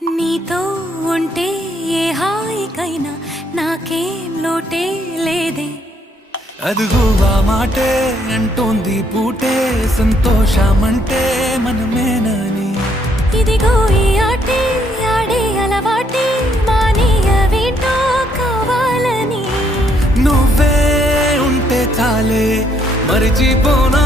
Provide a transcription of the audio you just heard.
నీతో ఉంటే ఏ హాయికైనా నాకేం లోటే లేదే అదుగు ఆ మాటే అంటోంది పూటే సంతోషమంటే మనమేనని ఇదిగో ఈ ఆటే ఆడే అలవాటే మానేయవేంటో కావాలని నువ్వే ఉంటే చాలే మరిచిపోనా